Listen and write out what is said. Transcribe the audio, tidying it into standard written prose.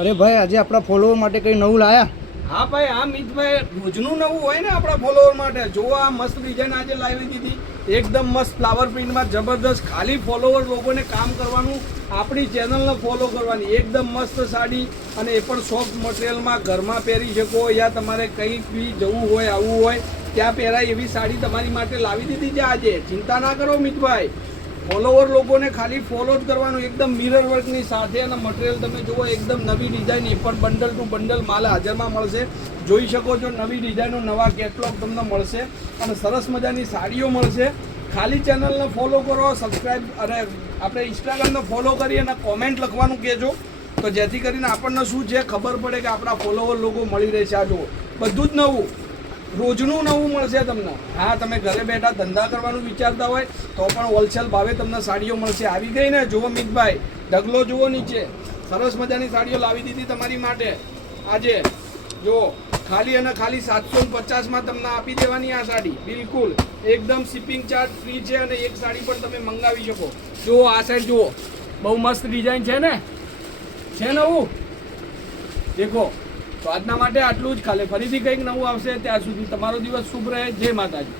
અરે ભાઈ, આજે આપણા ફોલોવર માટે કંઈ નવું લાયા? હા ભાઈ, આ મિતભાઈ રોજનું નવું હોય ને આપણા ફોલોવર માટે. જો આ મસ્ત ડિઝાઇન આજે લાવી દીધી, એકદમ મસ્ત ફ્લાવર પ્રિન્ટમાં જબરદસ્ત. ખાલી ફોલોવર લોકોને કામ કરવાનું, આપણી ચેનલને ફોલો કરવાની. એકદમ મસ્ત સાડી, અને એ પણ સોફ્ટ મટીરિયલમાં ઘરમાં પહેરી શકો, યા તમારે કંઈ બી જવું હોય, આવવું હોય ત્યાં પહેરાય એવી સાડી તમારી માટે લાવી દીધી છે આજે. ચિંતા ના કરો મિતભાઈ, ફોલોવર લોકોને ખાલી ફોલો જ કરવાનું. એકદમ મિરર વર્કની સાથે, અને મટીરિયલ તમે જુઓ એકદમ નવી ડિઝાઇન, એ પણ બંડલ ટુ બંડલ માલ હાજરમાં મળશે. જોઈ શકો છો, નવી ડિઝાઇનો, નવા કેટલોગ તમને મળશે, અને સરસ મજાની સાડીઓ મળશે. ખાલી ચેનલને ફોલો કરો, સબસ્ક્રાઈબ, અને આપણે ઇન્સ્ટાગ્રામને ફોલો કરી અને કોમેન્ટ લખવાનું કહેજો, તો જેથી કરીને આપણને શું છે ખબર પડે કે આપણા ફોલોવર લોકો મળી રહેશે. આ જુઓ, બધું જ નવું, રોજનું નવું મળશે તમને. હા, તમે ઘરે બેઠા ધંધા કરવાનું વિચારતા હોય તો પણ હોલસેલ ભાવે તમને સાડીઓ મળશે. આવી ગઈ ને, જુઓ મિતભાઈ, ઢગલો જુઓ નીચે, સરસ મજાની સાડીઓ લાવી દીધી તમારી માટે આજે. જુઓ, ખાલી અને ખાલી 750માં તમને આપી દેવાની આ સાડી. બિલકુલ એકદમ શિપિંગ ચાર્જ ફ્રી છે, અને એક સાડી પણ તમે મંગાવી શકો. જુઓ આ સાઈડ જુઓ, બહુ મસ્ત ડિઝાઇન છે ને, છે નવું, દેખો. તો આજના માટે આટલું જ. ખાલી ફરીથી કંઈક નવું આવશે. ત્યાં સુધી તમારો દિવસ શુભ રહે. જય માતાજી.